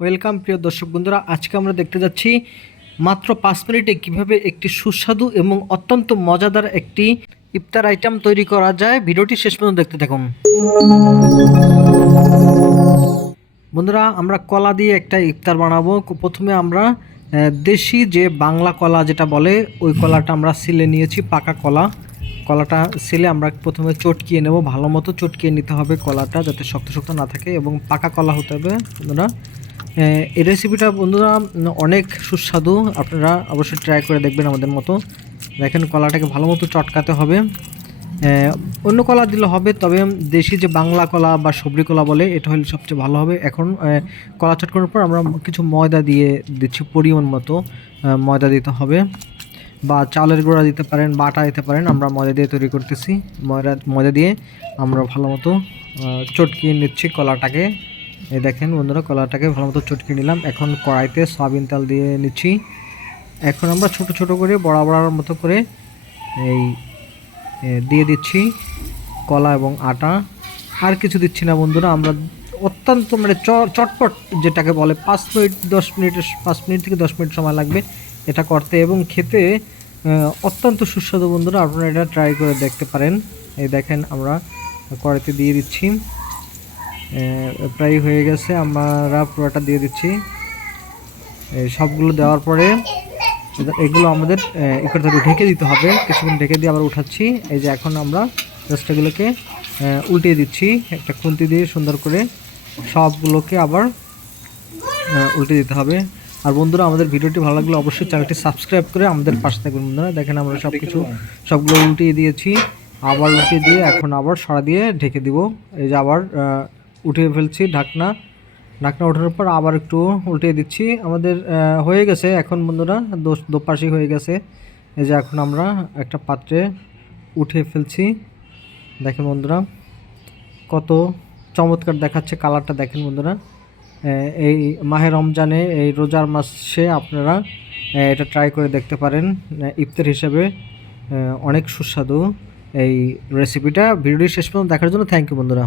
Welcome প্রিয় দর্শক বন্ধুরা, আজকে আমরা দেখতে যাচ্ছি মাত্র 5 মিনিটে কিভাবে একটি সুস্বাদু এবং অত্যন্ত মজাদার একটি ইফতার আইটেম তৈরি করা যায়। ভিডিওটি শেষ পর্যন্ত দেখতে থাকুন। বন্ধুরা, আমরা কলা দিয়ে একটা ইফতার বানাবো। প্রথমে আমরা দেশি যে বাংলা কলা যেটা বলে ওই কলাটা আমরা সিলে নিয়েছি। পাকা কলাটা সিলে আমরা প্রথমে চটকিয়ে নেব। ভালো মতো চটকিয়ে নিতে হবে কলাটা, যাতে শক্ত শক্ত না থাকে এবং পাকা কলা হতে হবে। বন্ধুরা, এই রেসিপিটা বন্ধুরা অনেক সুস্বাদু, আপনারা অবশ্যই ট্রাই করে দেখবেন আমাদের মতো। দেখেন, কলাটাকে ভালো মতো চটকাতে হবে। অন্য কলা দিলে হবে, তবে দেশি যে বাংলা কলা বা সবরি কলা বলে এটা হলে সবচেয়ে ভালো হবে। এখন কলা চটকানোর পর আমরা কিছু ময়দা দিয়ে দিচ্ছি, পরিমাণ মতো ময়দা দিতে হবে, বা চালের গুঁড়া দিতে পারেন বা আটা দিতে পারেন। আমরা ময়দা দিয়ে তৈরি করতেছি। ময়দা দিয়ে আমরা ভালো মতো চটকিয়ে নিচ্ছি কলাটাকে। এই দেখেন বন্ধুরা, কলাটাকে ভালো মতো চটকিয়ে নিলাম। এখন কড়াইতে সয়াবিন তেল দিয়ে নিচ্ছি। এখন আমরা ছোট ছোট করে বড়ার মতো করে এই দিয়ে দিচ্ছি কলা এবং আটা। আর কিছু দিচ্ছি না বন্ধুরা। আমরা অত্যন্ত চটপট যেটাকে বলে 5 মিনিট থেকে 10 মিনিট সময় লাগবে এটা করতে এবং খেতে অত্যন্ত সুস্বাদু। বন্ধুরা, আপনারা এটা ট্রাই করে দেখতে পারেন। এই দেখেন, আমরা কড়াইতে দিয়ে দিচ্ছি। প্রায় হয়ে গেছে, আমরা পুরোটা দিয়ে দিচ্ছি। সবগুলো দেওয়ার পরে এগুলো আমাদের ঢেকে দিতে হবে। কিছুক্ষণ ঢেকে দিয়ে আবার উঠাচ্ছি। এই যে এখন আমরা এগুলোকে উল্টিয়ে দিচ্ছি একটা খুন্তি দিয়ে সুন্দর করে। সবগুলোকে আবার উল্টে দিতে হবে। আর বন্ধুরা, আমাদের ভিডিওটি ভালো লাগলে অবশ্যই চ্যানেলটি সাবস্ক্রাইব করে আমাদের পাশে থাকবেন। বন্ধুরা দেখেন, আমরা সবগুলো উল্টিয়ে দিয়েছি। আবার উল্টিয়ে দিয়ে এখন আবার সরা দিয়ে ঢেকে দিব। এই যে আবার উঠিয়ে ফেলছি ঢাকনা ওঠানোর পর আবার একটু উল্টিয়ে দিচ্ছি। আমাদের হয়ে গেছে এখন বন্ধুরা, দোপাশি হয়ে গেছে। এই যে এখন আমরা একটা পাত্রে উঠিয়ে ফেলছি। দেখেন বন্ধুরা, কত চমৎকার দেখাচ্ছে কালারটা। দেখেন বন্ধুরা, এই মাহে রমজানে, এই রোজার মাসে আপনারা এটা ট্রাই করে দেখতে পারেন ইফতার হিসেবে। অনেক সুস্বাদু এই রেসিপিটা। ভিডিওটি শেষ পর্যন্ত দেখার জন্য থ্যাংক ইউ বন্ধুরা।